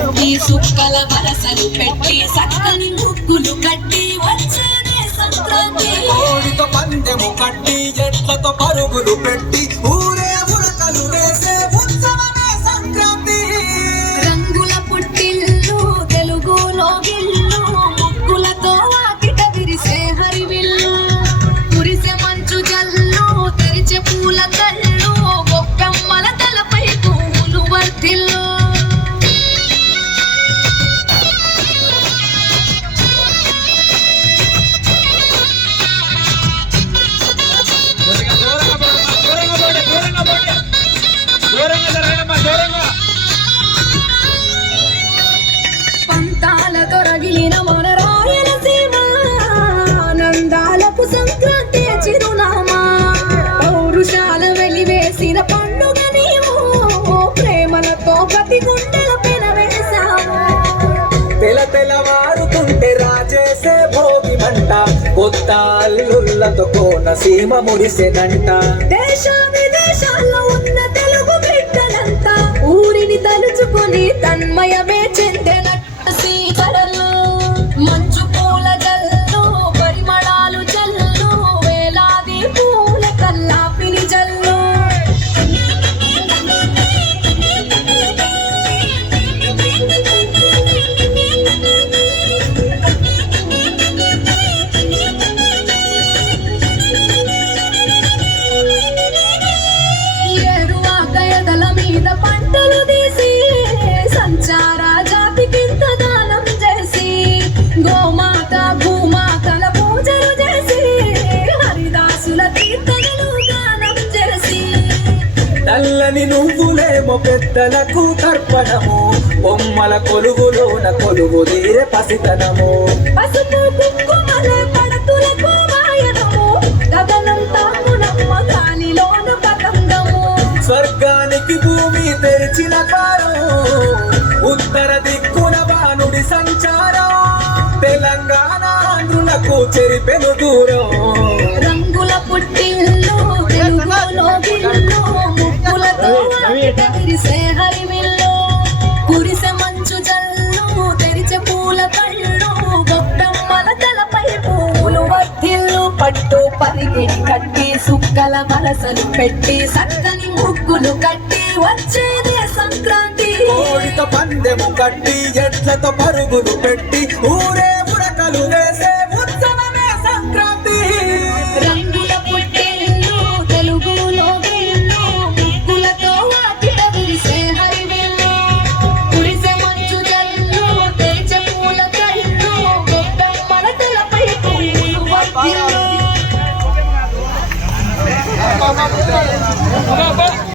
కట్టి సుక్కల వరసలు పెట్టి సక్కని ముగ్గులు కట్టి వచ్చేనే సంక్రాంతి. కోడితో పందెము కట్టి ఎట్లతో పరుగులు పెట్టి ఊరే ఉరకలు వేసే ఉత్సవమే సంక్రాంతి. రంగుల పుట్టిల్లు తెలుగులో గిల్లు ముగ్గులతో వాకిట విరిసే హరివిల్లు కురిసే మంచు జల్లు తెరిచే పూల కళ్ళు గొప్పెమ్మల తలపై పువ్వులు వర్ధిల్లు. పంతాలతో రగిలిన మన రాయలసీమ ఆనందాలకు సంక్రాంతి చిరునామా. పౌరుషాల వెలివేసిన పండుగ నీవు ప్రేమలతో ప్రతి గుండెల పెనవేశావు. తెలవారుతుంటే రాజేసే భోగి మంట కొత్త అల్లుళ్ళతో కోనసీమ ముడిసెనంట. దేశ విదేశాల్లో ఉన్న తెలుగు బిడ్డలంతా ఊరిని తలుచుకుని తన్మయమే చెందెనట్టు సీకరలు మంచు పూల జల్లు పరిమళాలు జల్లు వేలాది పూల కల్లాపిని జల్లు. మీద పంటలు తీసి సంచార జాతికింత దానం చేసి గోమాత భూమాతల పూజలు చేసి హరిదాసుల కీర్తనలు గానం చేసి నల్లని నువ్వులేమో పెద్దలకు తర్పణము బొమ్మల కొలువులోన కొలువు తీరే పసితనము. పసుపు కుంకుమలే పడతులకు వాయనము గగనం తామునమ్మ గాలిలోన పతంగము. స్వర్గానికి భూమి తెరిచిన కారు ఉత్తర దిక్కున భానుడి సంచారం తెలంగాణ ఆంధ్రులకు చెరిపెను దూరం. రంగుల పుట్టిల్లు తెలుగులో గిల్లు ముగ్గులతో విరిసే హరివిల్లు కురిసే మంచు జల్లు తెరిచే పూల కళ్ళు గొప్పెమ్మల తలపై పూలు వర్ధిల్లు పట్టు పరిగెడి కట్టి సుక్కల వరసలు పెట్టి సక్కని ముగ్గులు కట్టి వచ్చేదే సంక్రాంతి. కోడితో పందెము కట్టి ఎట్లతో పరుగులు పెట్టి ఊరే